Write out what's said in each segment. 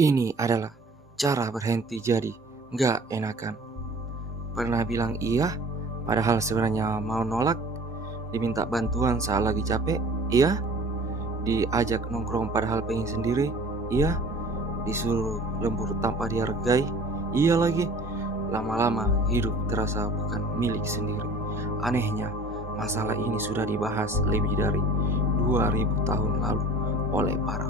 Ini adalah cara berhenti jadi nggak enakan. Pernah bilang iya, padahal sebenarnya mau nolak. Diminta bantuan saat lagi capek, iya. Diajak nongkrong padahal pengen sendiri, iya. Disuruh lembur tanpa dihargai, iya lagi. Lama-lama hidup terasa bukan milik sendiri. Anehnya, masalah ini sudah dibahas lebih dari 2000 tahun lalu oleh para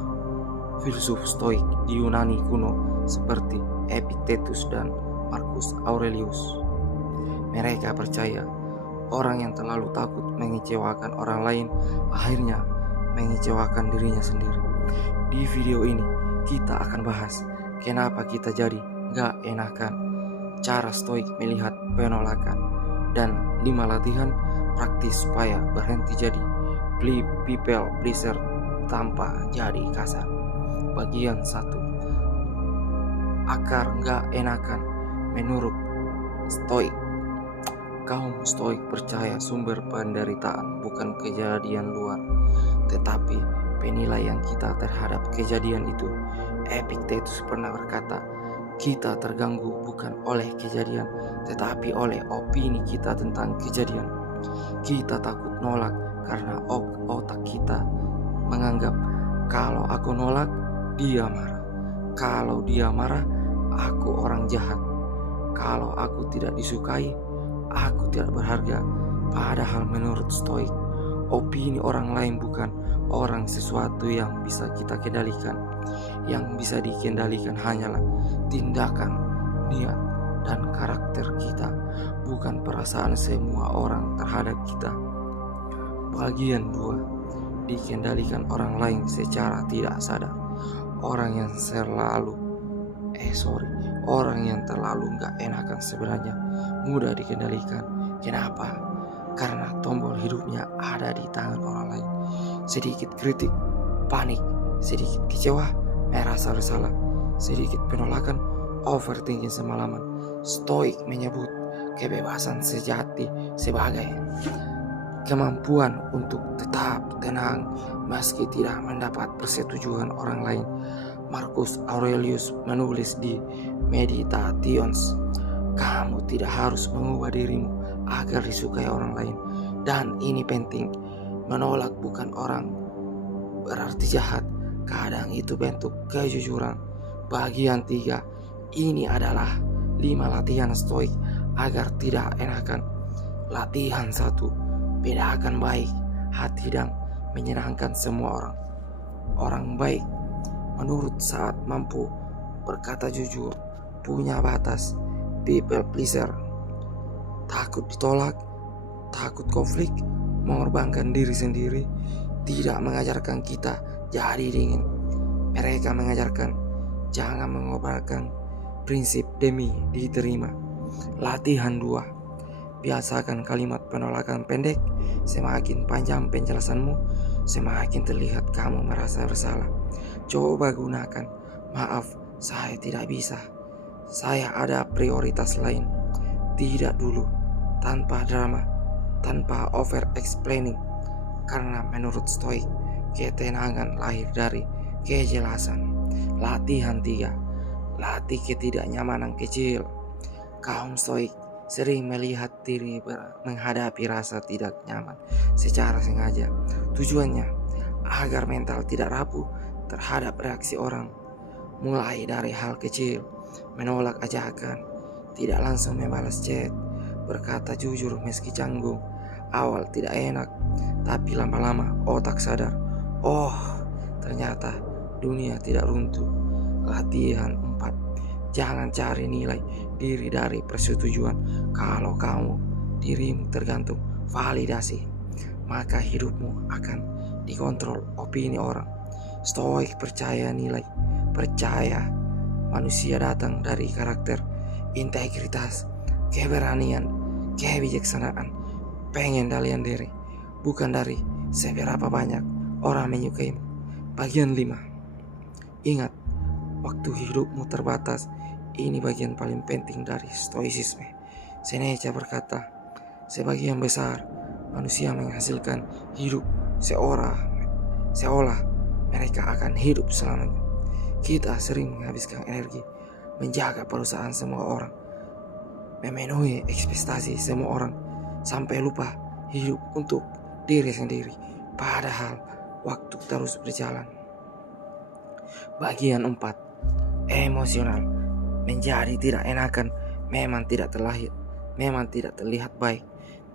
filsuf stoik di Yunani kuno seperti Epictetus dan Marcus Aurelius. Mereka percaya orang yang terlalu takut mengecewakan orang lain akhirnya mengecewakan dirinya sendiri. Di video ini kita akan bahas kenapa kita jadi gak enakan, cara stoik melihat penolakan, dan 5 latihan praktis supaya berhenti jadi people pleaser tanpa jadi kasar. Bagian 1. Akar gak enakan menurut stoik. Kaum stoik percaya sumber penderitaan bukan kejadian luar, tetapi penilaian kita terhadap kejadian itu. Epictetus pernah berkata, kita terganggu bukan oleh kejadian, tetapi oleh opini kita tentang kejadian. Kita takut nolak karena otak kita menganggap kalau aku nolak, dia marah. Kalau dia marah, aku orang jahat. Kalau aku tidak disukai, aku tidak berharga. Padahal menurut stoik, opini orang lain bukan orang sesuatu yang bisa kita kendalikan. Yang bisa dikendalikan hanyalah tindakan, niat, dan karakter kita, bukan perasaan semua orang terhadap kita. Bagian 2. Dikendalikan orang lain secara tidak sadar. Orang yang terlalu gak enakan sebenarnya mudah dikendalikan. Kenapa? Karena tombol hidupnya ada di tangan orang lain. Sedikit kritik, panik. Sedikit kecewa, merasa bersalah. Sedikit penolakan, overthinking semalaman. Stoik menyebut kebebasan sejati sebagai kemampuan untuk tetap tenang meski tidak mendapat persetujuan orang lain. Marcus Aurelius menulis di Meditations, kamu tidak harus mengubah dirimu agar disukai orang lain. Dan ini penting, menolak bukan orang berarti jahat, kadang itu bentuk kejujuran. Bagian 3, ini adalah 5 latihan stoik agar tidak enakan. Latihan 1, bedakan baik, hati, dan menyenangkan semua orang. Orang baik menurut saat mampu berkata jujur, punya batas, people pleaser, takut ditolak, takut konflik, mengorbankan diri sendiri, tidak mengajarkan kita jadi dingin. Mereka mengajarkan jangan mengorbankan prinsip demi diterima. Latihan 2, biasakan kalimat penolakan pendek. Semakin panjang penjelasanmu, semakin terlihat kamu merasa bersalah. Coba gunakan, maaf, saya tidak bisa, saya ada prioritas lain. Tidak dulu, tanpa drama, tanpa over explaining. Karena menurut stoik, ketenangan lahir dari kejelasan. Latihan 3, latih ketidaknyamanan kecil. Kaum stoik sering melihat diri menghadapi rasa tidak nyaman secara sengaja. Tujuannya agar mental tidak rapuh terhadap reaksi orang. Mulai dari hal kecil, menolak ajakan, tidak langsung membalas chat, berkata jujur meski canggung. Awal tidak enak, tapi lama-lama otak sadar, oh ternyata dunia tidak runtuh. Latihan 4, jangan cari nilai diri dari persetujuan. Kalau dirimu tergantung validasi, maka hidupmu akan dikontrol opini orang. Stoik percaya manusia datang dari karakter, integritas, keberanian, kebijaksanaan, pengendalian diri, bukan dari seberapa banyak orang menyukaimu. Bagian 5, ingat, waktu hidupmu terbatas. Ini bagian paling penting dari stoicisme. Seneca berkata, sebagian besar manusia menghasilkan hidup seolah mereka akan hidup selamanya. Kita sering menghabiskan energi menjaga perusahaan semua orang, memenuhi ekspektasi semua orang, sampai lupa hidup untuk diri sendiri. Padahal waktu terus berjalan. Bagian 4. Emosional. Menjadi tidak enakan memang tidak terlihat baik,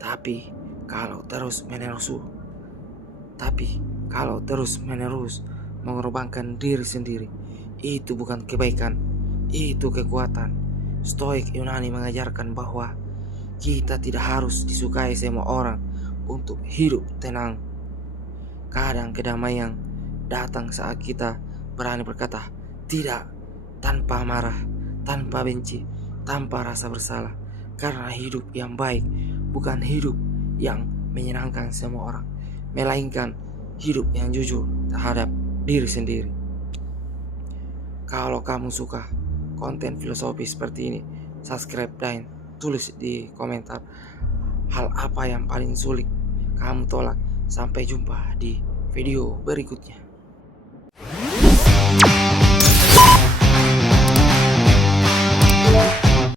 tapi kalau terus menerus mengorbankan diri sendiri, itu bukan kebaikan, itu kekuatan. Stoik Yunani mengajarkan bahwa kita tidak harus disukai semua orang untuk hidup tenang. Kadang kedamaian datang saat kita berani berkata tidak, tanpa marah, tanpa benci, tanpa rasa bersalah. Karena hidup yang baik bukan hidup yang menyenangkan semua orang, melainkan hidup yang jujur terhadap diri sendiri. Kalau kamu suka konten filosofi seperti ini, subscribe dan tulis di komentar hal apa yang paling sulit kamu tolak. Sampai jumpa di video berikutnya.